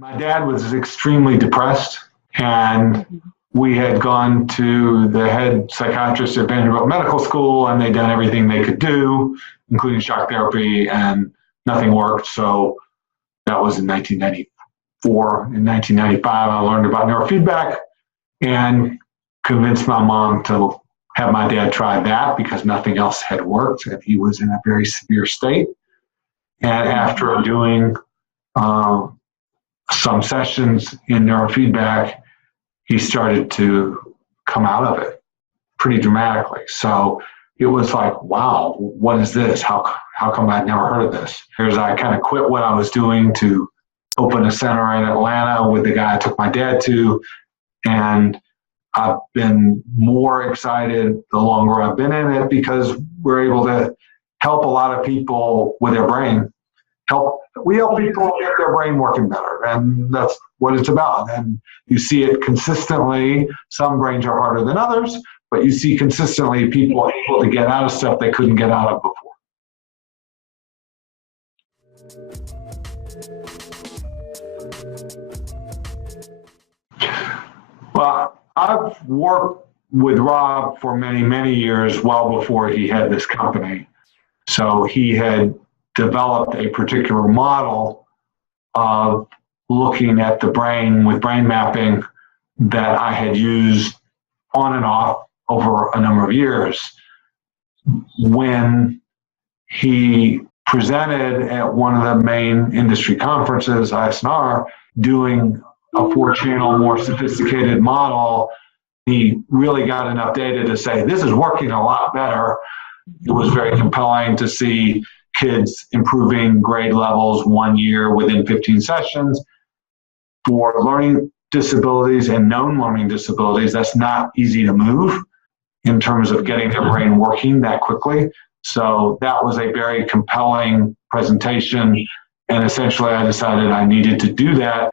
My dad was extremely depressed, and we had gone to the head psychiatrist at Vanderbilt Medical School, and they'd done everything they could do, including shock therapy, and nothing worked. So that was in 1994. In 1995, I learned about neurofeedback and convinced my mom to have my dad try that because nothing else had worked, and he was in a very severe state. And after doing some sessions in neurofeedback, he started to come out of it pretty dramatically. So it was like, wow, what is this? How come I'd never heard of this? Because I kind of quit what I was doing to open a center in Atlanta with the guy I took my dad to. And I've been more excited the longer I've been in it because we're able to help a lot of people with their brain. We help people get their brain working better, and that's what it's about. And you see it consistently. Some brains are harder than others, but you see consistently people able to get out of stuff they couldn't get out of before. Well, I've worked with Rob for many, many years, well before he had this company. So he had developed a particular model of looking at the brain with brain mapping that I had used on and off over a number of years. When he presented at one of the main industry conferences, ISNR, doing a 4-channel, more sophisticated model, he really got enough data to say, this is working a lot better. It was very compelling to see kids improving grade levels 1 year within 15 sessions. For learning disabilities and known learning disabilities, that's not easy to move in terms of getting their brain working that quickly. So that was a very compelling presentation. And essentially, I decided I needed to do that.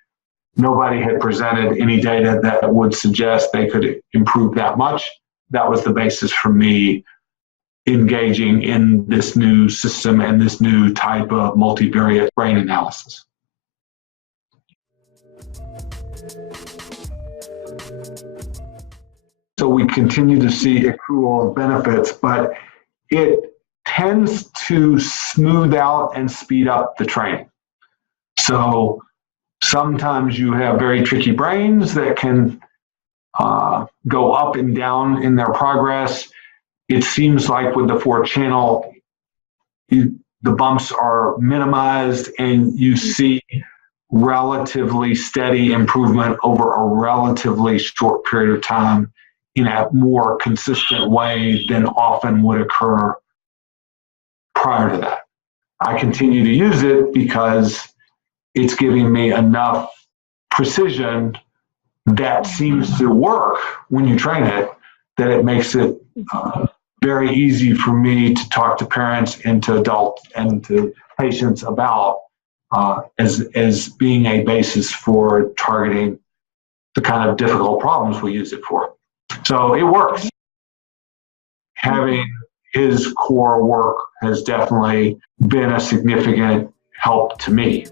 Nobody had presented any data that would suggest they could improve that much. That was the basis for me engaging in this new system and this new type of multivariate brain analysis. So we continue to see accrual of benefits, but it tends to smooth out and speed up the training. So sometimes you have very tricky brains that can go up and down in their progress. It seems like with the 4-channel, the bumps are minimized and you see relatively steady improvement over a relatively short period of time in a more consistent way than often would occur prior to that. I continue to use it because it's giving me enough precision that seems to work when you train it, that it makes it very easy for me to talk to parents and to adults and to patients about as being a basis for targeting the kind of difficult problems we use it for. So it works. Having his core work has definitely been a significant help to me.